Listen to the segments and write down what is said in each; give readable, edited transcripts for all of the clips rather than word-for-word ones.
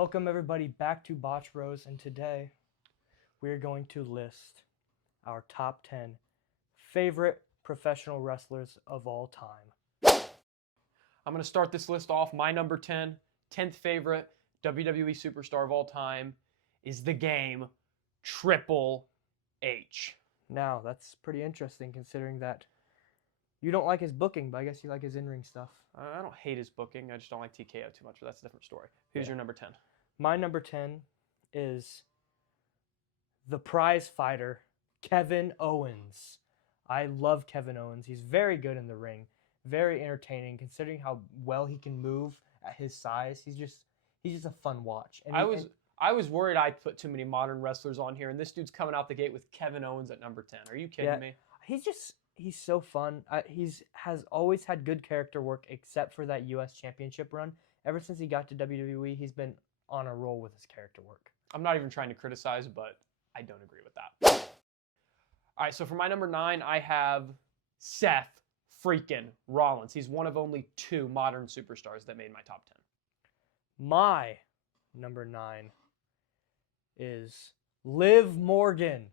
Welcome everybody back to Botch Bros, and today we're going to list our top 10 favorite professional wrestlers of all time. I'm going to start this list off. My number 10, 10th favorite WWE superstar of all time is the Game, Triple H. Now, that's pretty interesting considering that you don't like his booking, but I guess you like his in-ring stuff. I don't hate his booking. I just don't like TKO too much, but that's a different story. Who's your number 10? My number 10 is the prize fighter, Kevin Owens. I love Kevin Owens. He's very good in the ring, very entertaining considering how well he can move at his size. He's just a fun watch. And I was worried I'd put too many modern wrestlers on here, and this dude's coming out the gate with Kevin Owens at number 10. Are you kidding me? He's so fun. Has always had good character work except for that U.S. Championship run. Ever since he got to WWE, he's been on a roll with his character work. I'm not even trying to criticize, but I don't agree with that. All right, so for my number 9, I have Seth freaking Rollins. He's one of only 2 modern superstars that made my top 10. My number 9 is Liv Morgan.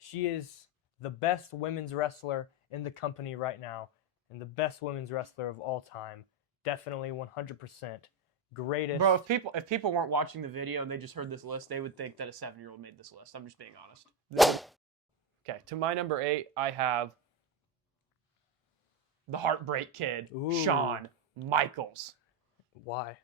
She is the best women's wrestler in the company right now and the best women's wrestler of all time. Definitely 100% greatest. Bro, if people weren't watching the video and they just heard this list, they would think that a 7-year-old made this list. I'm just being honest. Okay, to my number 8, I have the Heartbreak Kid, Shawn Michaels. Why?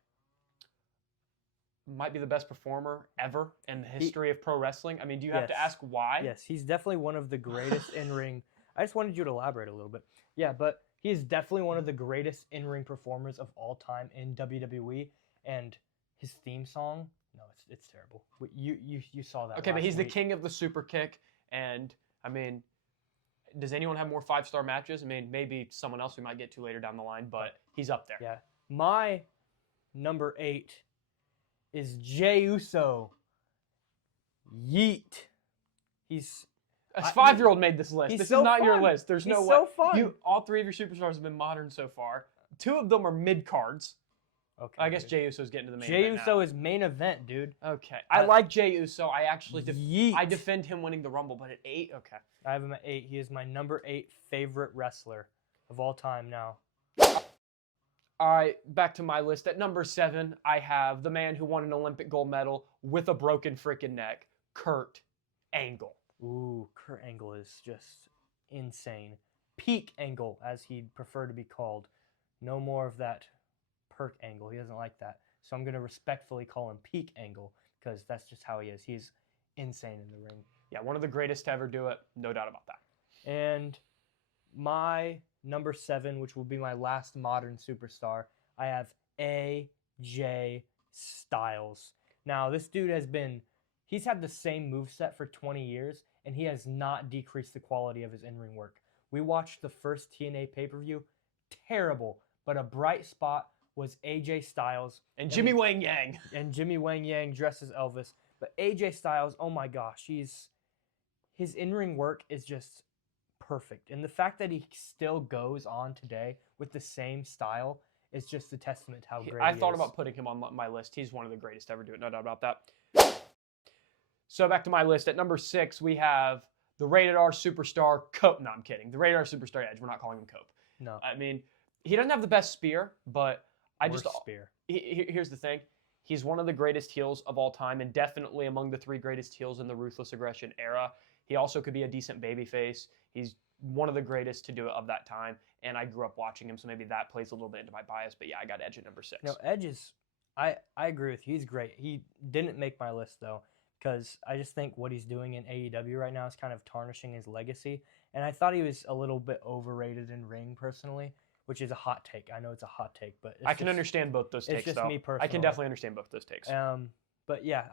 Might be the best performer ever in the history of pro wrestling. I mean, do you have to ask why? Yes, he's definitely one of the greatest in-ring. I just wanted you to elaborate a little bit. Yeah, but he is definitely one of the greatest in-ring performers of all time in WWE. And his theme song, no, it's terrible. You saw that. Okay, but he's week. the king of the super kick, and I mean, does anyone have more 5-star matches? I mean, maybe someone else we might get to later down the line, but he's up there. Yeah, my number 8 is Jey Uso. Yeet. A 5-year-old made this list. This is not your list. There's no way. So fun. All 3 of your superstars have been modern so far. 2 of them are mid cards. Okay. I guess Jey Uso's getting to the main event. Jey Uso is main event, dude. Okay. I like Jey Uso. I actually I defend him winning the Rumble, but at 8, okay. I have him at 8. He is my number 8 favorite wrestler of all time now. All right, back to my list. At number 7, I have the man who won an Olympic gold medal with a broken freaking neck, Kurt Angle. Ooh, Kurt Angle is just insane. Peak Angle, as he'd prefer to be called. No more of that Perk Angle. He doesn't like that. So I'm going to respectfully call him Peak Angle because that's just how he is. He's insane in the ring. Yeah, one of the greatest to ever do it. No doubt about that. And my number 7, which will be my last modern superstar, I have AJ Styles. Now, this dude he's had the same moveset for 20 years, and he has not decreased the quality of his in-ring work. We watched the first TNA pay-per-view. Terrible, but a bright spot was AJ Styles. And Jimmy Wang Yang. And Jimmy Wang Yang dressed as Elvis. But AJ Styles, oh my gosh, his in-ring work is just perfect. And the fact that he still goes on today with the same style is just a testament to how great he is. I thought about putting him on my list. He's one of the greatest to ever do it, no doubt about that. So back to my list. At number 6, we have the rated R superstar Cope. No, I'm kidding. The rated R superstar Edge. We're not calling him Cope. No. I mean, he doesn't have the best spear, but spear. Here's the thing. He's one of the greatest heels of all time and definitely among the 3 greatest heels in the Ruthless Aggression era. He also could be a decent babyface. He's one of the greatest to do it of that time, and I grew up watching him, so maybe that plays a little bit into my bias. But yeah, I got Edge at number 6. No, Edge is, I agree with you. He's great. He didn't make my list, though, because I just think what he's doing in AEW right now is kind of tarnishing his legacy, and I thought he was a little bit overrated in ring, personally, which is a hot take. I know it's a hot take, but I can understand both those takes, it's just me personally. I can definitely understand both those takes. But yeah,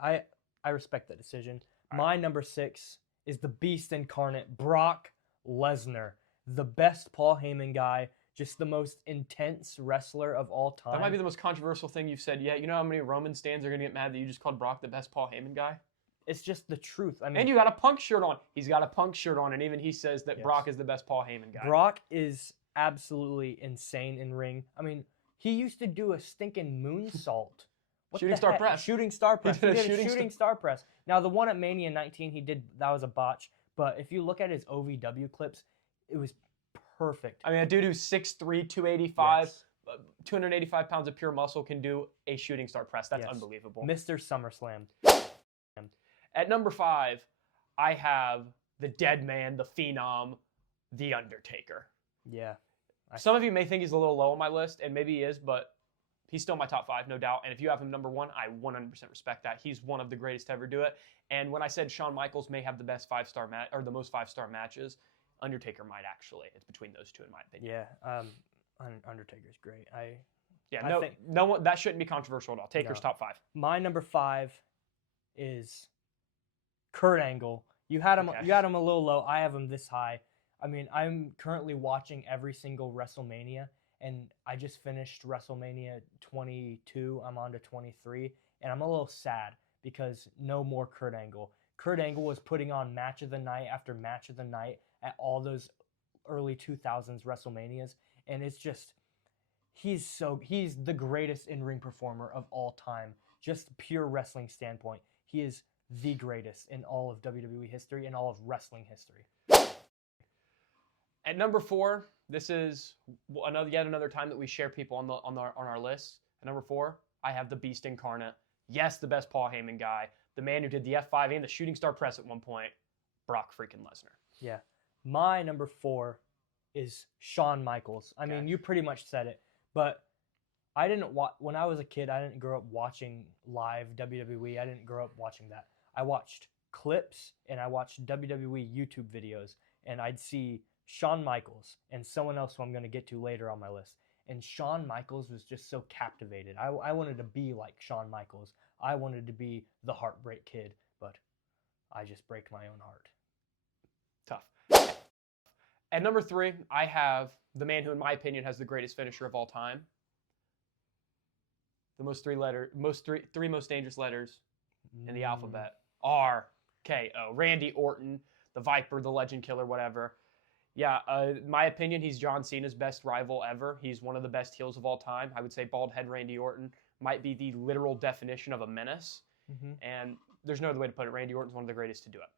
I respect that decision. My number 6 is the Beast Incarnate, Brock Lesnar, the best Paul Heyman guy, just the most intense wrestler of all time. That might be the most controversial thing you've said yet. You know how many Roman stands are going to get mad that you just called Brock the best Paul Heyman guy? It's just the truth. I mean, and you got a Punk shirt on. He's got a Punk shirt on, and even he says that Brock is the best Paul Heyman guy. Brock is absolutely insane in ring. I mean, he used to do a stinking moonsault What Shooting the star heck? press. Shooting star press. He did a He did a shooting shooting star press. Now the one at Mania 19 he did, that was a botch. But if you look at his OVW clips, it was perfect. I mean, a dude who's 6'3", 285, Yes. 285 pounds of pure muscle can do a shooting star press. That's Yes. unbelievable. Mr. SummerSlam. At number 5, I have the dead man, the phenom, The Undertaker. Yeah. Some of you may think he's a little low on my list, and maybe he is, but he's still my top 5, no doubt. And if you have him number 1, I 100% respect that. He's one of the greatest to ever do it. And when I said Shawn Michaels may have the best 5-star match or the most 5-star matches, Undertaker might actually. It's between those two, in my opinion. Yeah. Undertaker's great. I Yeah, no one, that shouldn't be controversial at all. Taker's No. top 5. My number 5 is Kurt Angle. You had him. Okay. You had him a little low. I have him this high. I mean, I'm currently watching every single WrestleMania, and I just finished WrestleMania 22. I'm on to 23, and I'm a little sad because no more Kurt Angle. Kurt Angle was putting on match of the night after match of the night at all those early 2000s WrestleManias, and it's just he's the greatest in-ring performer of all time. Just pure wrestling standpoint, he is the greatest in all of WWE history and all of wrestling history. At number 4, this is yet another time that we share people on our list. At number 4, I have the Beast Incarnate. Yes, the best Paul Heyman guy, the man who did the F5 and the shooting star press at one point, Brock freaking Lesnar. Yeah, my number 4 is Shawn Michaels. I mean, you pretty much said it, but I didn't when I was a kid. I didn't grow up watching live WWE. I didn't grow up watching that. I watched clips and I watched WWE YouTube videos, and I'd see Shawn Michaels and someone else who I'm going to get to later on my list. And Shawn Michaels was just so captivated. I wanted to be like Shawn Michaels. I wanted to be the Heartbreak Kid, but I just break my own heart. Tough. At number 3, I have the man who, in my opinion, has the greatest finisher of all time. The three most dangerous letters in the alphabet are KO. Randy Orton, the Viper, the Legend Killer, whatever. Yeah, in my opinion, he's John Cena's best rival ever. He's one of the best heels of all time. I would say bald head Randy Orton might be the literal definition of a menace. Mm-hmm. And there's no other way to put it. Randy Orton's one of the greatest to do it.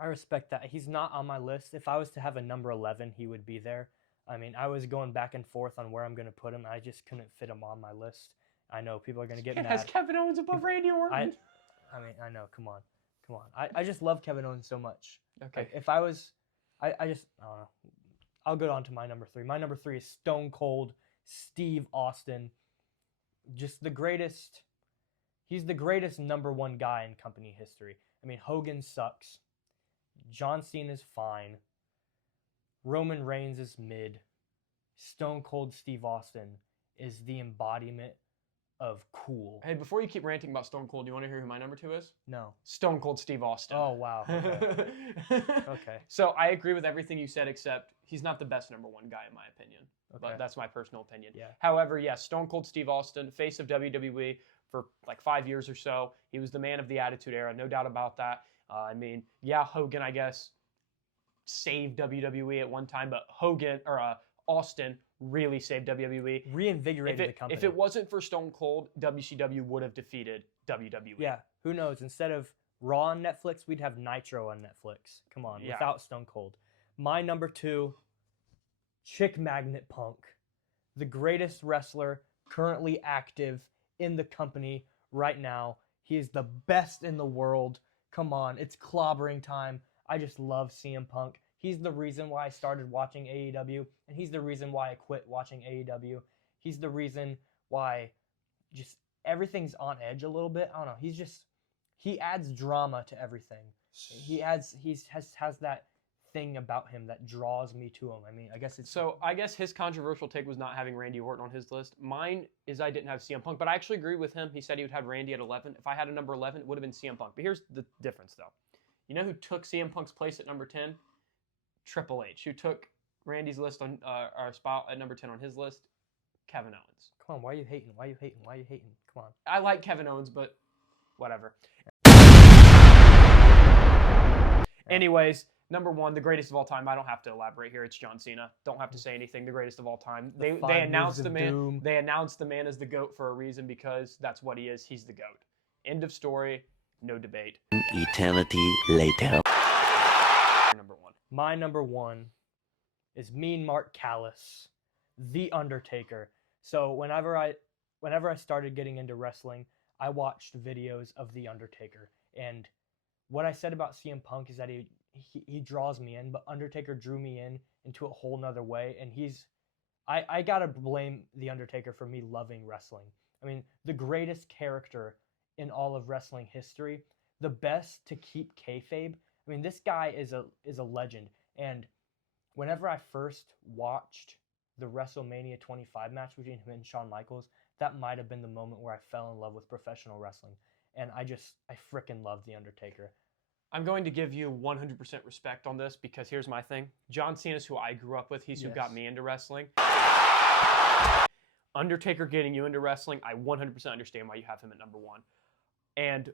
I respect that. He's not on my list. If I was to have a number 11, he would be there. I mean, I was going back and forth on where I'm going to put him. I just couldn't fit him on my list. I know people are going to get mad. Has Kevin Owens above Randy Orton? I mean, I know. Come on. I just love Kevin Owens so much. Okay. Like, if I was, I don't know. I'll go on to my number 3. My number 3 is Stone Cold Steve Austin. Just the greatest. He's the greatest number 1 guy in company history. I mean, Hogan sucks. John Cena's fine. Roman Reigns is mid. Stone Cold Steve Austin is the embodiment of cool. Hey, before you keep ranting about Stone Cold, do you want to hear who my number 2 is? No. Stone Cold Steve Austin. Oh, wow. Okay. Okay. So I agree with everything you said, except he's not the best number 1 guy in my opinion. Okay. But that's my personal opinion. Yeah. However, yes, Stone Cold Steve Austin, face of WWE for like 5 years or so. He was the man of the Attitude Era, no doubt about that. I mean, yeah, Hogan, I guess, saved WWE at one time, but Austin really saved WWE. Reinvigorated the company. If it wasn't for Stone Cold, WCW would have defeated WWE. Yeah, who knows? Instead of Raw on Netflix, we'd have Nitro on Netflix. Come on, Yeah. without Stone Cold. My number 2, Chick Magnet Punk. The greatest wrestler currently active in the company right now. He is the best in the world. Come on, it's clobbering time. I just love CM Punk. He's the reason why I started watching AEW, and he's the reason why I quit watching AEW. He's the reason why just everything's on edge a little bit. I don't know. He adds drama to everything. He has that thing about him that draws me to him. I mean, I guess his controversial take was not having Randy Orton on his list. Mine is I didn't have CM Punk, but I actually agree with him. He said he would have Randy at 11. If I had a number 11, it would have been CM Punk. But here's the difference, though. You know who took CM Punk's place at number 10? Triple H, who took Randy's list on our spot at number 10 on his list. Kevin Owens. Come on, why are you hating? Why are you hating? Come on. I like Kevin Owens, but whatever. Yeah. Anyways, number 1, the greatest of all time. I don't have to elaborate here. It's John Cena. Don't have to say anything. The greatest of all time. They Five announced Moves the of man. Doom. They announced the man as the GOAT for a reason because that's what he is. He's the GOAT. End of story. No debate. Eternity later. Number 1. My number 1 is Mean Mark Callis, The Undertaker. So whenever I started getting into wrestling, I watched videos of The Undertaker. And what I said about CM Punk is that he draws me in, but Undertaker drew me into a whole nother way. And I gotta blame The Undertaker for me loving wrestling. I mean, the greatest character in all of wrestling history, the best to keep kayfabe. I mean, this guy is a legend. And whenever I first watched the WrestleMania 25 match between him and Shawn Michaels, that might have been the moment where I fell in love with professional wrestling. And I freaking love The Undertaker. I'm going to give you 100% respect on this because here's my thing. John Cena's who I grew up with. He's who got me into wrestling. Undertaker getting you into wrestling, I 100% understand why you have him at number 1. And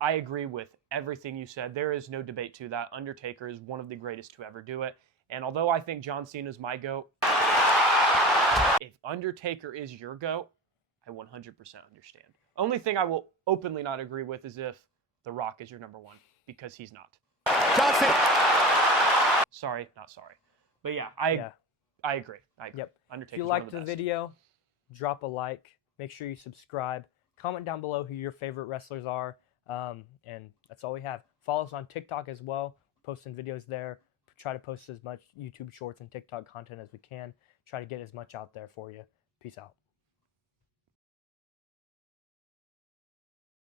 I agree with everything you said. There is no debate to that. Undertaker is one of the greatest to ever do it. And although I think John Cena is my GOAT, if Undertaker is your GOAT, I 100% understand. Only thing I will openly not agree with is if The Rock is your number 1, because he's not. John Cena. Sorry, not sorry. But yeah, I agree. I agree. Yep. Undertaker's If you one liked of the best. video, drop a like. Make sure you subscribe. Comment down below who your favorite wrestlers are. And that's all we have. Follow us on TikTok as well. Posting videos there. Try to post as much YouTube Shorts and TikTok content as we can. Try to get as much out there for you. Peace out.